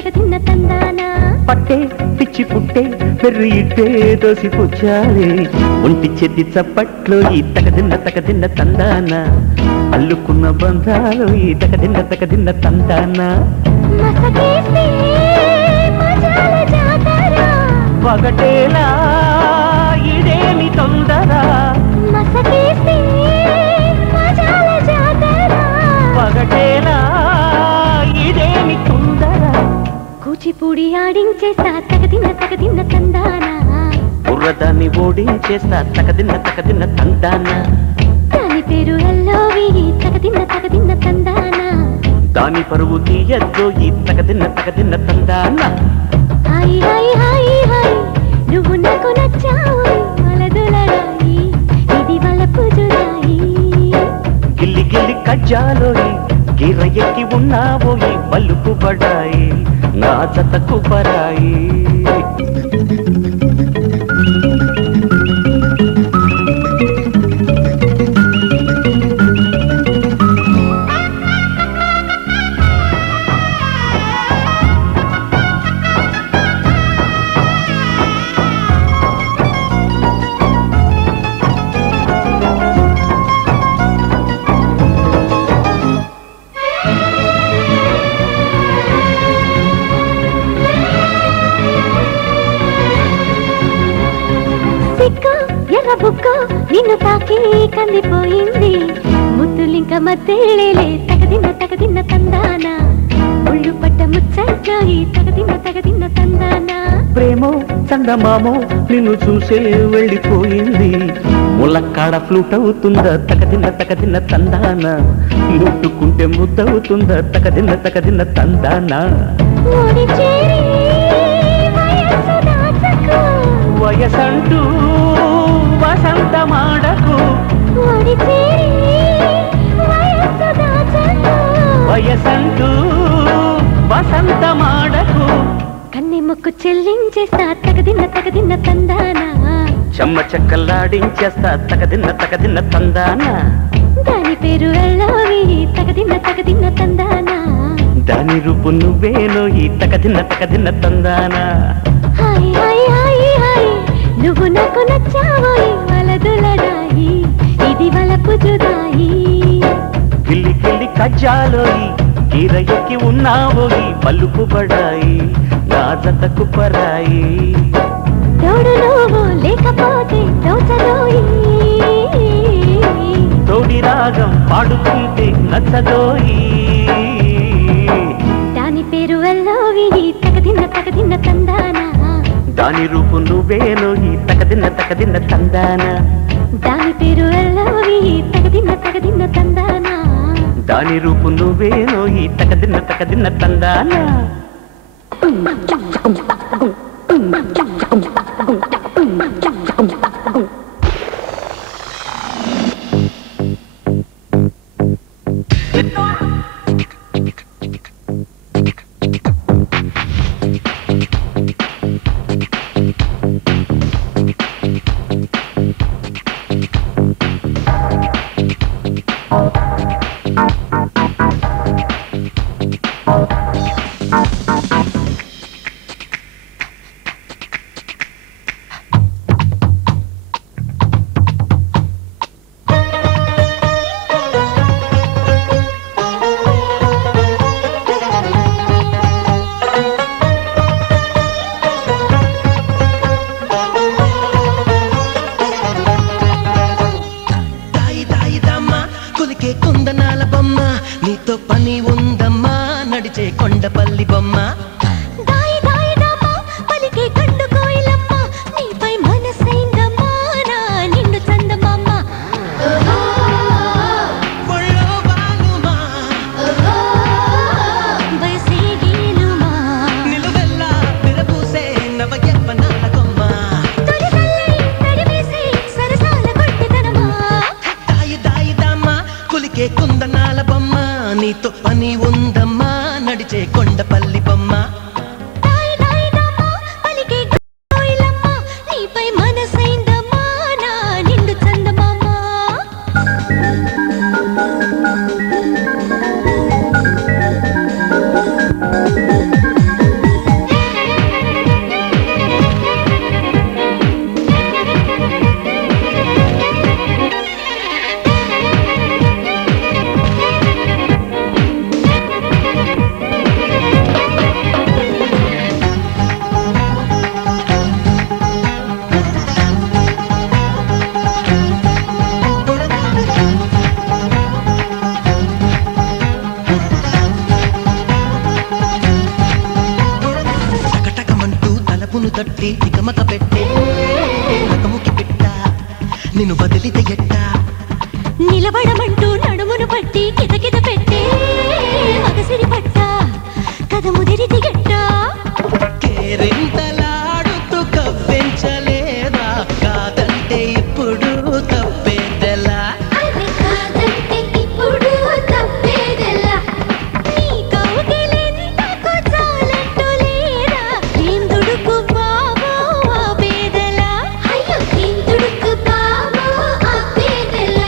తగదిన్న తందానా పట్టే పిచ్చి పుట్టే పెర్రి ఇట్టే దోసి పుచ్చాలే ఒంటి చెద్ది చప్పట్లో ఈ తగదిన్న తందాన అల్లుకున్న బంధాలు ఈ తగదిన్న తందాన మసకేసి మజాల జాతర పగటేలా ఇదేమి తొందర మసకేసి మజాల జాతర పగటేలా ఇదేమి తొందర కూచిపూడి ఆడించేస్తా తగదిన్న తందానా బుర్రదాన్ని ఓడించేస్తా తగదిన్న తందాన దాని పేరు ఎల్లోవి తగదిన్న తందానా దాని పరువు తీయద్దో ఈ తగదిన్న తందాన హాయ్ హాయ్ హాయ్ హాయ్ నువ్వు నాకు నచ్చావు వలదులరాయి ఇది వలపు జురాయి గిల్లి గిల్లి కజ్జాలోయి గిర్ర ఎక్కి ఉన్నావోయి పలుకు బడాయి నా జతకు పరాయి ఎర్ర బుక్క నిన్ను తాకి కందిపోయింది ముద్దులింక మధ్యలే తగదిన్న తందానా ఒళ్ళు పట్ట ముచ్చట్లోయి తగదిన్న తందానా ప్రేమో చందమామో నిన్ను చూసే వెళ్ళిపోయింది ములక్కాడ ఫ్లూట్ అవుతుందా తగదిన్న తందాన ముట్టుకుంటే ముద్దవుతుందా తగదిన్న తందాన ఓడి చేరి వయసు దాచకు వయసంటూ వసంతమాడకు ఓడి చేరి వయసు దాచకు వయసంటూ వసంతమాడకు కన్నె ముక్కు చెల్లించేస్తా తగదిన్న తందానా చెమ్మ చెక్కల్లాడించేస్తా తగదిన్న తందాన దాని పేరు ఎల్లోవి తగదిన్న తందానా దాని రూపు నువ్వేనో ఈ తగదిన్న తందాన హాయ్ హాయ్ హాయ్ హాయ్ నువ్వు నాకు నచ్చావోయ్ వలదులరాయి ఇది వలపు జుదాయి గిల్లి గిల్లి కజ్జాలోయి గిర్ర ఎక్కి ఉన్నావోయి పలుకు బడాయి నా జతకు పరాయి తోడు నువ్వు లేకపోతే దోచదోయి తోడి రాగం పాడుతుంటే నచ్చదోయి దాని పేరు ఎల్లోవి తగదిన్న తందానా దాని రూపు నువ్వేనో ఈ తగదిన్న తందాన దాని పేరు ఎల్లోవి తగదిన్న తందానా దాని రూపు నువ్వేనో ఈ తగదిన్న తందాన కుందనాల బొమ్మ నీతో పని ఉందమ్మా నడిచే కొండపల్లి బొమ్మ దాయి దాయిదమ్మా పలికే కండు కోయిలమ్మ నీపై మనసైందమ్మా నా నిండు చందమామ ఒళ్ళో వాలుమా వయసే గేలుమా నిలువెల్లా విరబూసే నవ యవ్వనాల కొమ్మ తొలి సల్లడి తడివేసే సరసాల కొట్టిదనమా దాయి దాయిదమ్మా కులికే కుందనాల బొమ్మ నీతో పని ఉందమ్మా నడిచే కొండపల్లి బొమ్మ తట్టి తికమక పెట్టే రకముకి పెట్ట నిన్ను వదిలితే ఎట్ట